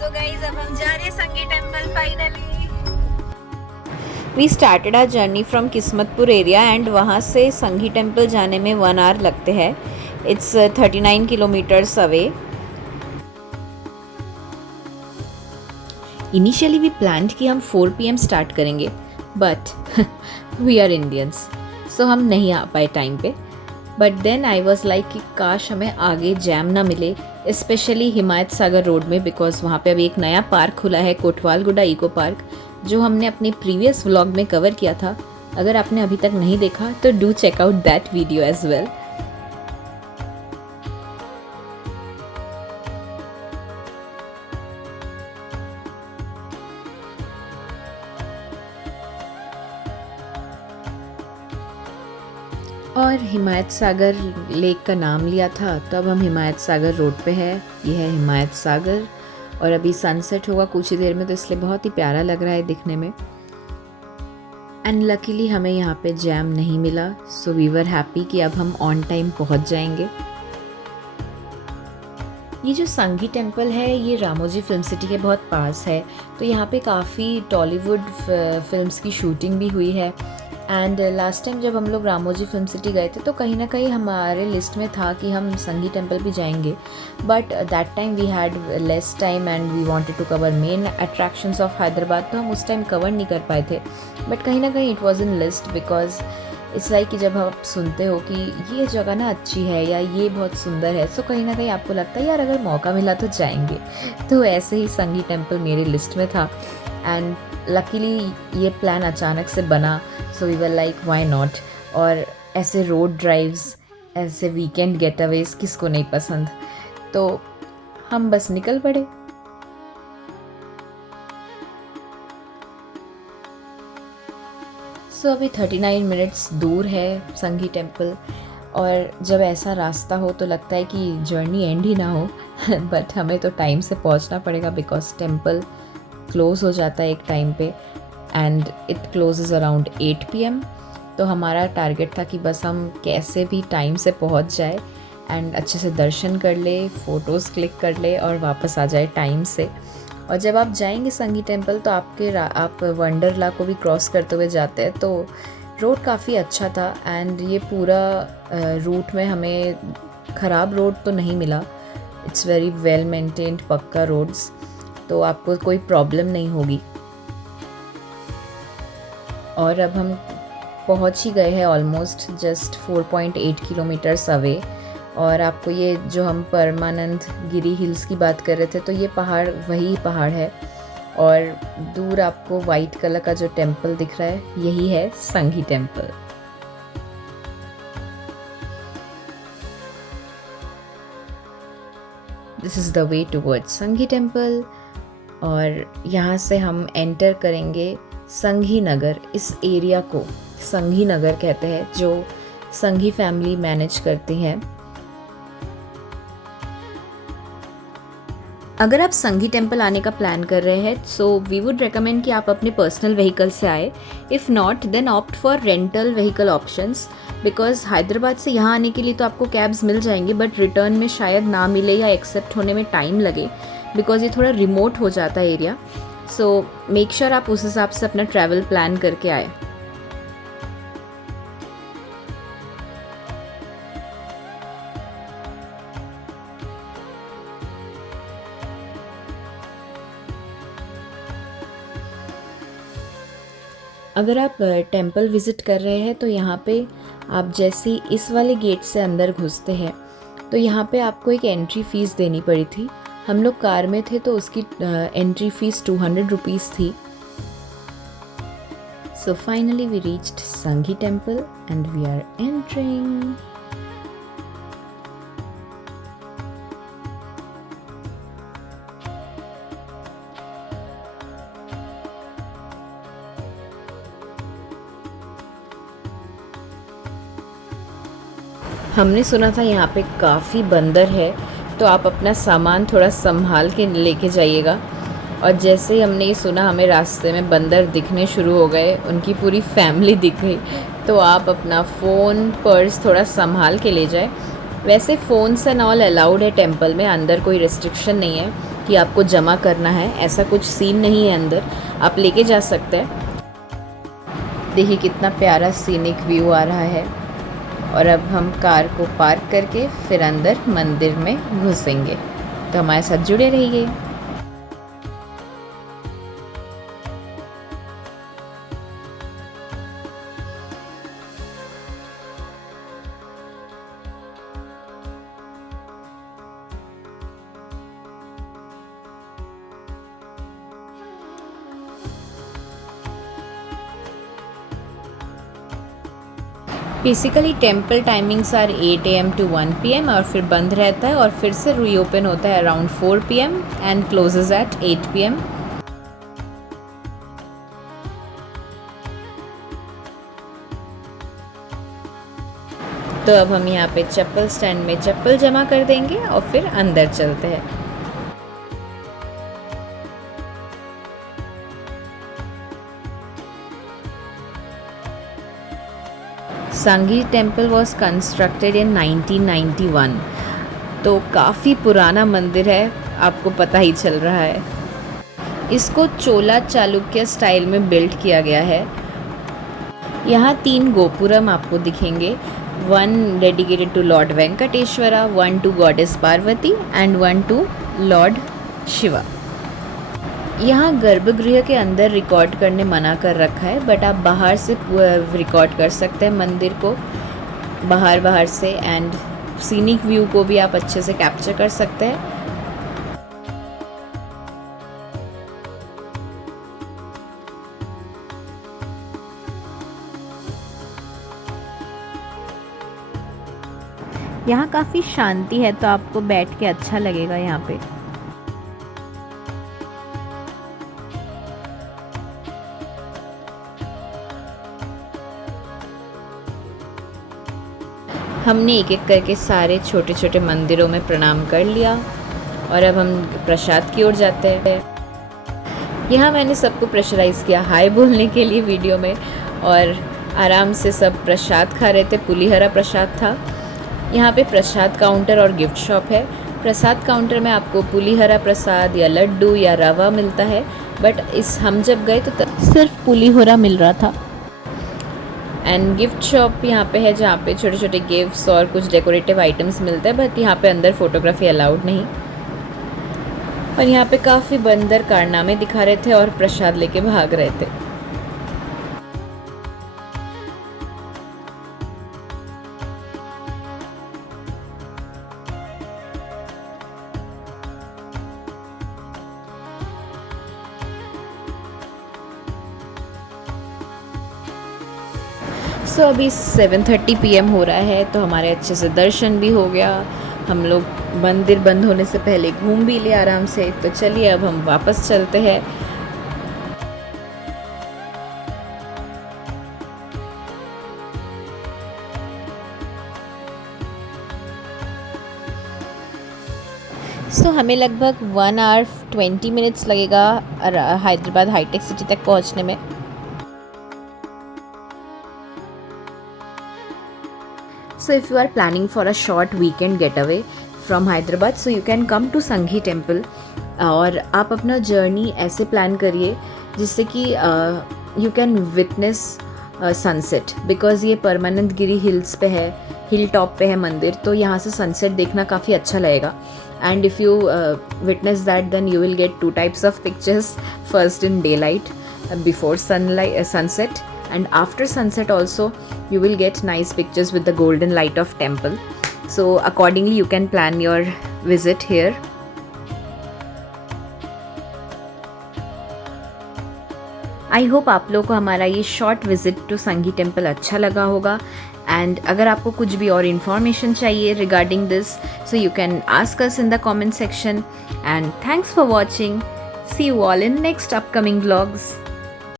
So guys अब हम जा रहे हैं Sanghi temple finally. We started our journey from Kismatpur area and वहाँ से संघी टेम्पल जाने में 1 आवर लगते हैं। It's 39 kilometres away. Initially we planned कि हम 4 PM स्टार्ट करेंगे, but we are Indians, so हम नहीं आ पाए टाइम पे। But then I was like कि काश हमें आगे जैम ना मिले, स्पेशली हिमायत सागर रोड में, बिकॉज वहाँ पे अभी एक नया पार्क खुला है, कोटवाल गुडा इको पार्क, जो हमने अपने प्रीवियस व्लॉग में कवर किया था। अगर आपने अभी तक नहीं देखा तो do check out that video as well. और हिमायत सागर लेक का नाम लिया था, तो अब हम हिमायत सागर रोड पे है। ये है हिमायत सागर और अभी सनसेट होगा कुछ ही देर में, तो इसलिए बहुत ही प्यारा लग रहा है दिखने में। एंड लकीली हमें यहाँ पे जैम नहीं मिला, सो वी वर हैप्पी कि अब हम ऑन टाइम पहुँच जाएंगे। ये जो संघी टेम्पल है ये रामोजी फिल्म सिटी के बहुत पास है, तो यहाँ पे काफ़ी टॉलीवुड फिल्म्स की शूटिंग भी हुई है। एंड लास्ट टाइम जब हम लोग रामोजी फिल्म सिटी गए थे तो कहीं ना कहीं हमारे लिस्ट में था कि हम संघी टेम्पल भी जाएंगे, but that time we had less time and we wanted to cover main attractions of Hyderabad, तो हम उस टाइम कवर नहीं कर पाए थे। बट कहीं ना कहीं it was in list, because it's like कि जब आप सुनते हो कि ये जगह ना अच्छी है या ये बहुत सुंदर है, सो कहीं ना कहीं आपको लगता है यार अगर मौका मिला तो जाएंगे। तो ऐसे ही संघी टेम्पल मेरी लिस्ट में था एंड लकीली ये प्लान अचानक से बना, so we were like why not. और ऐसे रोड ड्राइव्स, ऐसे वीकेंड गेटअवेज किसको नहीं पसंद, तो हम बस निकल पड़े। सो अभी 39 मिनट्स दूर है संघी टेम्पल, और जब ऐसा रास्ता हो तो लगता है कि जर्नी एंड ही ना हो बट हमें तो टाइम से पहुंचना पड़ेगा, बिकॉज टेम्पल क्लोज़ हो जाता है एक टाइम पे and it closes around 8 PM। तो हमारा टारगेट था कि बस हम कैसे भी टाइम से पहुंच जाए एंड अच्छे से दर्शन कर ले, फ़ोटोज़ क्लिक कर ले और वापस आ जाए टाइम से। और जब आप जाएंगे संघी टेम्पल तो आप वंडरला को भी क्रॉस करते हुए जाते हैं, तो रोड काफ़ी अच्छा था एंड ये पूरा रूट में हमें ख़राब रोड तो नहीं मिला। इट्स वेरी वेल मेंटेन्ड पक्का रोड्स, तो आपको कोई प्रॉब्लम नहीं होगी। और अब हम पहुंच ही गए हैं ऑलमोस्ट जस्ट 4.8 किलोमीटर्स अवे। और आपको ये जो हम परमानंद गिरी हिल्स की बात कर रहे थे, तो ये पहाड़ वही पहाड़ है, और दूर आपको वाइट कलर का जो टेम्पल दिख रहा है यही है Sanghi temple. This is the way towards Sanghi temple. और यहाँ से हम एंटर करेंगे संघी नगर। इस एरिया को संघी नगर कहते हैं, जो संघी फैमिली मैनेज करती है। अगर आप संघी टेम्पल आने का प्लान कर रहे हैं, सो वी वुड रेकमेंड कि आप अपने पर्सनल व्हीकल से आए। If not then opt for rental vehicle options, because Hyderabad से यहाँ आने के लिए तो आपको कैब्स मिल जाएंगे, बट रिटर्न में शायद ना मिले या एक्सेप्ट होने में टाइम लगे, बिकॉज ये थोड़ा रिमोट हो जाता है एरिया। सो मेक श्योर आप उस हिसाब से अपना ट्रैवल प्लान करके आए। अगर आप टेंपल विज़िट कर रहे हैं तो यहाँ पे आप जैसे ही इस वाले गेट से अंदर घुसते हैं तो यहाँ पे आपको एक एंट्री फ़ीस देनी पड़ी थी। हम लोग कार में थे तो उसकी एंट्री फ़ीस 200 रुपीज़ थी। So finally we reached Sanghi temple and we are entering. हमने सुना था यहाँ पे काफ़ी बंदर है, तो आप अपना सामान थोड़ा संभाल के लेके जाइएगा। और जैसे ही हमने ये सुना हमें रास्ते में बंदर दिखने शुरू हो गए, उनकी पूरी फैमिली दिख गई। तो आप अपना फ़ोन पर्स थोड़ा संभाल के ले जाए। वैसे फ़ोन्स एंड ऑल अलाउड है टेंपल में, अंदर कोई रिस्ट्रिक्शन नहीं है कि आपको जमा करना है, ऐसा कुछ सीन नहीं है अंदर, आप लेके जा सकते हैं। देखिए कितना प्यारा सीनिक व्यू आ रहा है। और अब हम कार को पार्क करके फिर अंदर मंदिर में घुसेंगे, तो हमारे साथ जुड़े रहिए। Basically temple timings are 8 AM to 1 PM और फिर बंद रहता है और फिर से रीओपन होता है around 4 PM and closes at 8 PM। तो अब हम यहाँ पे चप्पल स्टैंड में चप्पल जमा कर देंगे और फिर अंदर चलते हैं। सांगी टेम्पल वॉज कंस्ट्रक्टेड इन 1991, तो काफ़ी पुराना मंदिर है, आपको पता ही चल रहा है। इसको चोला चालुक्य स्टाइल में बिल्ड किया गया है। यहाँ 3 गोपुरम आपको दिखेंगे, 1 dedicated to lord Venkateshwara, 1 to goddess Parvati and 1 to lord Shiva. यहाँ गर्भगृह के अंदर रिकॉर्ड करने मना कर रखा है, बट आप बाहर से रिकॉर्ड कर सकते हैं मंदिर को, बाहर से, एंड सीनिक व्यू को भी आप अच्छे से कैप्चर कर सकते हैं। यहाँ काफ़ी शांति है, तो आपको बैठ के अच्छा लगेगा यहाँ पे। हमने एक एक करके सारे छोटे छोटे मंदिरों में प्रणाम कर लिया और अब हम प्रसाद की ओर जाते हैं। यहाँ मैंने सबको प्रेशराइज़ किया हाय बोलने के लिए वीडियो में, और आराम से सब प्रसाद खा रहे थे। पुलिहरा प्रसाद था। यहाँ पे प्रसाद काउंटर और गिफ्ट शॉप है। प्रसाद काउंटर में आपको पुलिहरा प्रसाद या लड्डू या रवा मिलता है, बट हम जब गए तो सिर्फ पुलिहोरा मिल रहा था। एंड गिफ्ट शॉप यहाँ पे है, जहाँ पे छोटे छोटे गिफ्ट्स और कुछ डेकोरेटिव आइटम्स मिलते हैं, बट यहाँ पे अंदर फोटोग्राफी अलाउड नहीं। और यहाँ पे काफ़ी बंदर कारनामे दिखा रहे थे और प्रसाद लेके भाग रहे थे। सो अभी 7:30 PM हो रहा है, तो हमारे अच्छे से दर्शन भी हो गया। हम लोग मंदिर बंद होने से पहले घूम भी ले आराम से। तो चलिए अब हम वापस चलते हैं। सो हमें लगभग 1 hour 20 minutes लगेगा हैदराबाद हाईटेक सिटी तक पहुंचने में। So if you are planning for a short weekend getaway from Hyderabad, so you can come to Sanghi temple. और आप अपना जर्नी ऐसे प्लान करिए जिससे कि you can witness sunset, because ये परमानंद गिरी हिल्स पे है, हिल टॉप पे है मंदिर, तो यहाँ से सनसेट देखना काफ़ी अच्छा लगेगा। And if you witness that, then you will get 2 types of pictures, first in daylight before sunset, and after sunset also you will get nice pictures with the golden light of temple. So accordingly you can plan your visit here. I hope आप लोगों को हमारा ये short visit to Sanghi temple अच्छा लगा होगा। And अगर आपको कुछ भी और इन्फॉर्मेशन चाहिए regarding this, so you can ask us in the comment section. And thanks for watching. See you all in next upcoming vlogs.